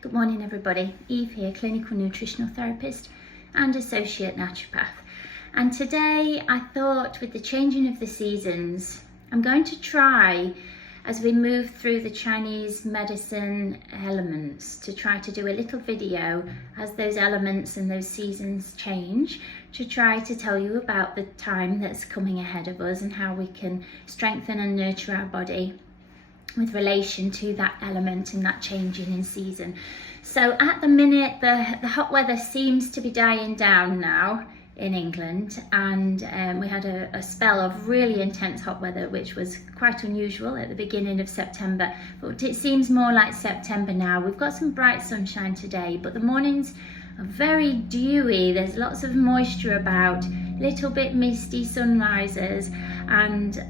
Good morning everybody, Eve here, clinical nutritional therapist and associate naturopath. And today I thought with the changing of the seasons, I'm going to try, as we move through the Chinese medicine elements, to try to do a little video as those elements and those seasons change, to try to tell you about the time that's coming ahead of us and how we can strengthen and nurture our body with relation to that element and that changing in season. So at the minute, the hot weather seems to be dying down now in England, and we had a spell of really intense hot weather, which was quite unusual at the beginning of September, but it seems more like September now. We've got some bright sunshine today, but the mornings are very dewy. There's lots of moisture about, little bit misty sunrises, and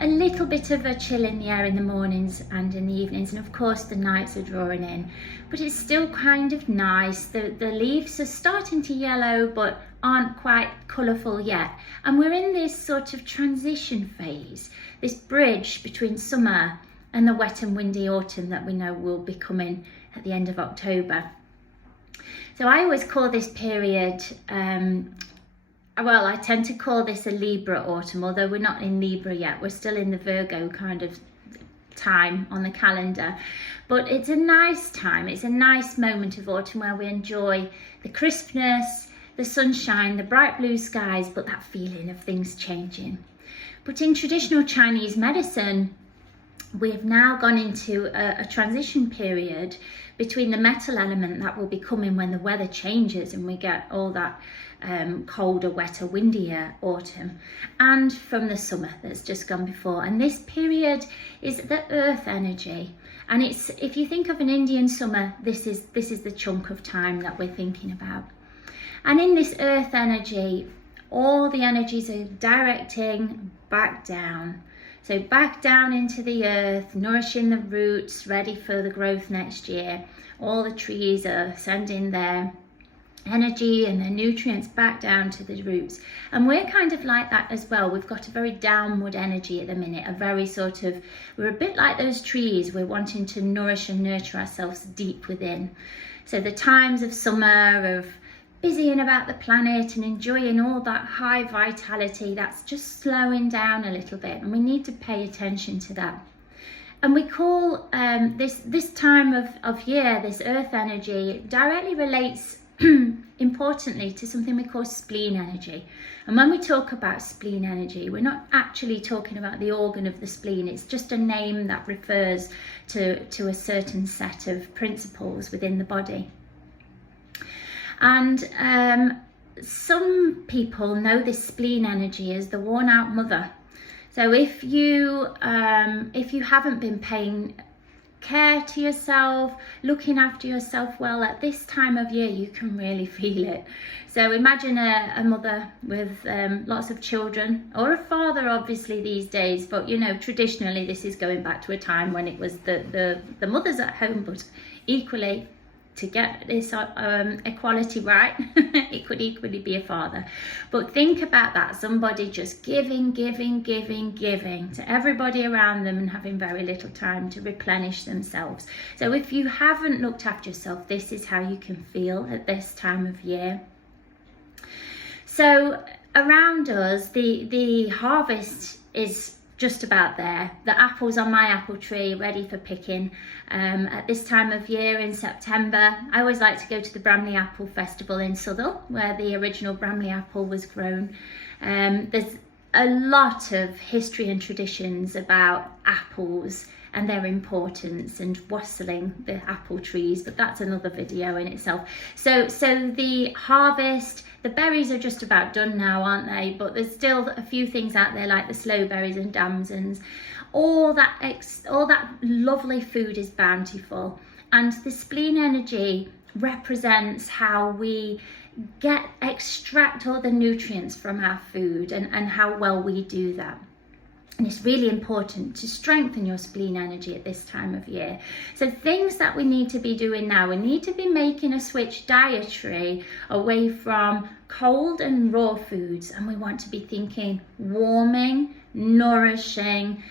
a little bit of a chill in the air in the mornings and in the evenings, and of course the nights are drawing in, but it's still kind of nice. The leaves are starting to yellow but aren't quite colourful yet, and we're in this sort of transition phase, this bridge between summer and the wet and windy autumn that we know will be coming at the end of October. So I always call this period well, I tend to call this a Libra autumn, although we're not in Libra yet. We're still in the Virgo kind of time on the calendar. But it's a nice time. It's a nice moment of autumn where we enjoy the crispness, the sunshine, the bright blue skies, but that feeling of things changing. But in traditional Chinese medicine, we've now gone into a transition period between the metal element that will be coming when the weather changes and we get all that colder, wetter, windier autumn, and from the summer that's just gone before. And this period is the earth energy, and it's, if you think of an Indian summer, this is the chunk of time that we're thinking about. And in this earth energy, all the energies are directing back down. So back down into the earth, nourishing the roots, ready for the growth next year. All the trees are sending their energy and their nutrients back down to the roots. And we're kind of like that as well. We've got a very downward energy at the minute, a very sort of, we're a bit like those trees. We're wanting to nourish and nurture ourselves deep within. So the times of summer, of busying about the planet and enjoying all that high vitality, that's just slowing down a little bit, and we need to pay attention to that. And we call this time of year, this earth energy, directly relates importantly to something we call spleen energy. And when we talk about spleen energy, we're not actually talking about the organ of the spleen. It's just a name that refers to a certain set of principles within the body. And some people know this spleen energy as the worn out mother. So if you haven't been paying care to yourself, looking after yourself well at this time of year, you can really feel it. So imagine a mother with lots of children, or a father obviously these days, but you know, traditionally this is going back to a time when it was the mothers at home, but equally, to get this equality right, it could equally be a father. But think about that, somebody just giving to everybody around them and having very little time to replenish themselves. So if you haven't looked after yourself, this is how you can feel at this time of year. So around us, the harvest is just about there. The apples on my apple tree ready for picking at this time of year in September. I always like to go to the Bramley Apple Festival in Southall, where the original Bramley apple was grown. There's a lot of history and traditions about apples and their importance and wassailing the apple trees, but that's another video in itself. So the harvest, the berries are just about done now, aren't they? But there's still a few things out there like the sloe berries and damsons. All that lovely food is bountiful, and the spleen energy represents how we extract all the nutrients from our food, and how well we do that. And it's really important to strengthen your spleen energy at this time of year. So things that we need to be doing now, we need to be making a switch dietary away from cold and raw foods, and we want to be thinking warming, nourishing,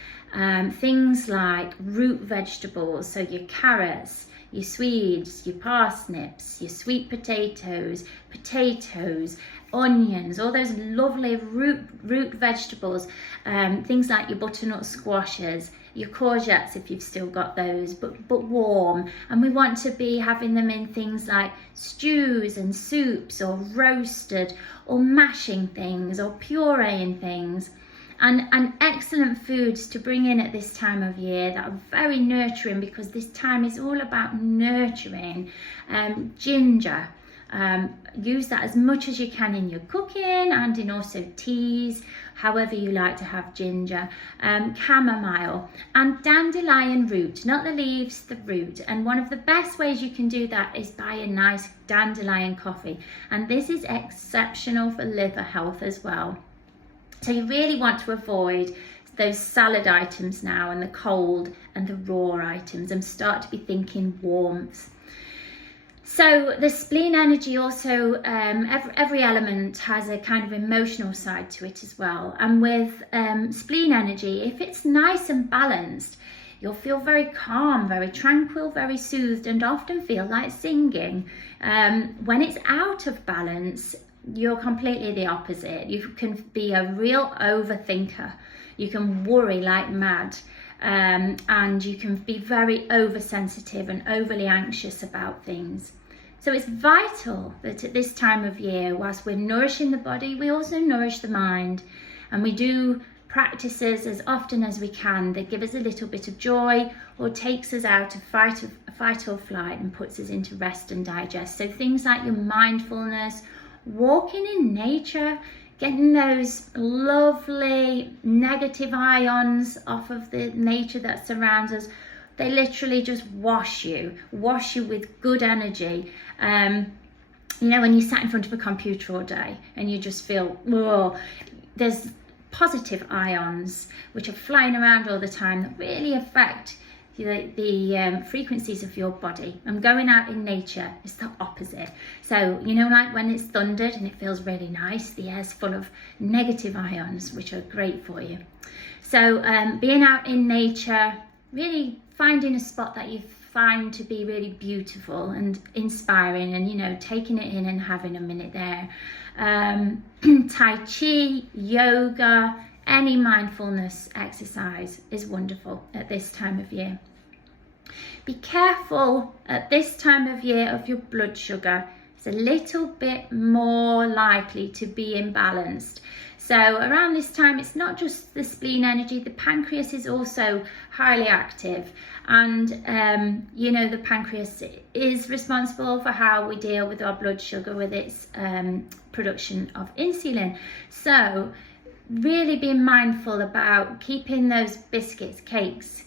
things like root vegetables, so your carrots, your Swedes, your parsnips, your sweet potatoes, onions, all those lovely root vegetables, things like your butternut squashes, your courgettes if you've still got those, but warm. And we want to be having them in things like stews and soups, or roasted, or mashing things, or pureeing things. And excellent foods to bring in at this time of year that are very nurturing, because this time is all about nurturing. Ginger. Use that as much as you can in your cooking and in also teas, however you like to have ginger. Chamomile and dandelion root, not the leaves, the root. And one of the best ways you can do that is buy a nice dandelion coffee, and this is exceptional for liver health as well. So you really want to avoid those salad items now, and the cold and the raw items, and start to be thinking warmth. So the spleen energy also, every element has a kind of emotional side to it as well. And with spleen energy, if it's nice and balanced, you'll feel very calm, very tranquil, very soothed, and often feel like singing. When it's out of balance, you're completely the opposite. You can be a real overthinker. You can worry like mad. And you can be very oversensitive and overly anxious about things. So it's vital that at this time of year, whilst we're nourishing the body, we also nourish the mind. And we do practices as often as we can that give us a little bit of joy, or takes us out of fight or flight and puts us into rest and digest. So things like your mindfulness, walking in nature, getting those lovely negative ions off of the nature that surrounds us. They literally just wash you with good energy. You know, when you sat in front of a computer all day and you just feel, whoa, there's positive ions which are flying around all the time that really affect the frequencies of your body. And going out in nature is the opposite. So, you know, like when it's thundered and it feels really nice, the air's full of negative ions which are great for you. So being out in nature, really finding a spot that you find to be really beautiful and inspiring, and, you know, taking it in and having a minute there. Tai Chi, yoga, any mindfulness exercise is wonderful at this time of year. Be careful at this time of year of your blood sugar. It's a little bit more likely to be imbalanced. So around this time, it's not just the spleen energy, the pancreas is also highly active. And, you know, the pancreas is responsible for how we deal with our blood sugar, with its production of insulin. So really being mindful about keeping those biscuits, cakes,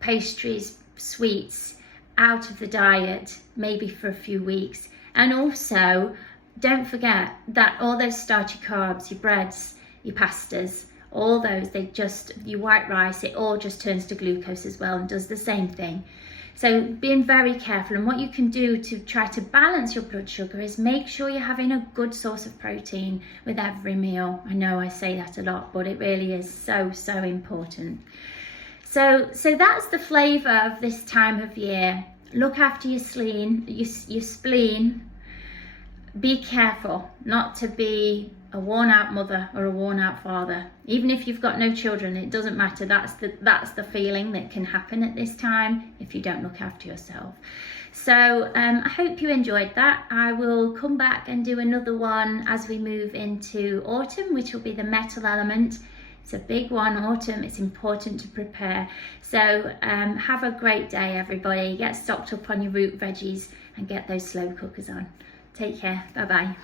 pastries, sweets out of the diet, maybe for a few weeks. And also, don't forget that all those starchy carbs, your breads, your pastas, all those, your white rice, it all just turns to glucose as well and does the same thing. So being very careful, and what you can do to try to balance your blood sugar is make sure you're having a good source of protein with every meal. I know I say that a lot, but it really is so, so important. So that's the flavour of this time of year. Look after your spleen. Be careful not to be a worn out mother or a worn out father. Even if you've got no children, it doesn't matter. That's the feeling that can happen at this time if you don't look after yourself. So I hope you enjoyed that. I will come back and do another one as we move into autumn, which will be the metal element. It's a big one, autumn. It's important to prepare. So have a great day, everybody. Get stocked up on your root veggies and get those slow cookers on. Take care. Bye-bye.